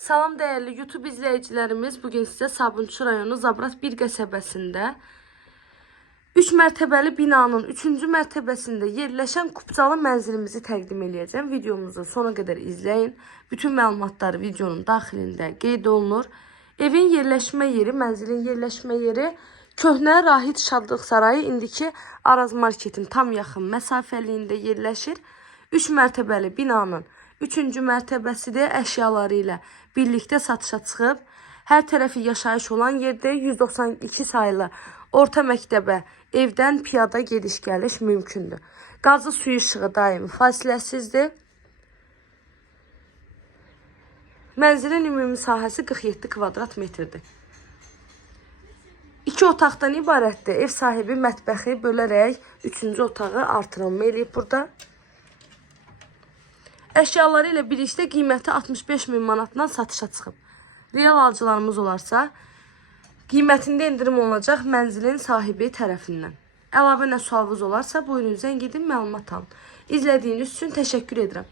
Salam değerli YouTube izleyicilerimiz, bugün size Sabunçu rayonu Zabrat 1 qəsəbəsində 3 mərtəbəli binanın 3-cü mərtəbəsində yerləşən kupcalı mənzilimizi təqdim edəcəm. Videomuzu sona qədər izləyin. Bütün məlumatlar videonun daxilində qeyd olunur. Evin yerləşmə yeri, mənzilin yerləşmə yeri Köhnə Rahid Şadlıq Sarayı indiki Araz Marketin tam yaxın məsafəliyində yerləşir. 3 mərtəbəli binanın 3-cü mərtəbəsidir, əşyaları ilə birlikdə satışa çıxıb. Hər tərəfi yaşayış olan yerdə 192 sayılı orta məktəbə evdən piyada gediş-gəliş mümkündür. Qazı suyu işığı daimi fasiləsizdir. Mənzilin ümumi sahəsi 47 kvadrat metrdir. 2 otaqdan ibarətdir. Ev sahibi mətbəxi bölərək 3-cü otağı artırılma eləyib burada. Əşyaları ilə birlikdə qiyməti 65.000 manatdan satışa çıxıb. Real alıcılarımız olarsa, qiymətində endirim olacaq mənzilin sahibi tərəfindən. Əlavə nə sualınız olarsa, buyurun zəng edin, məlumat alın. İzlədiyiniz üçün təşəkkür edirəm.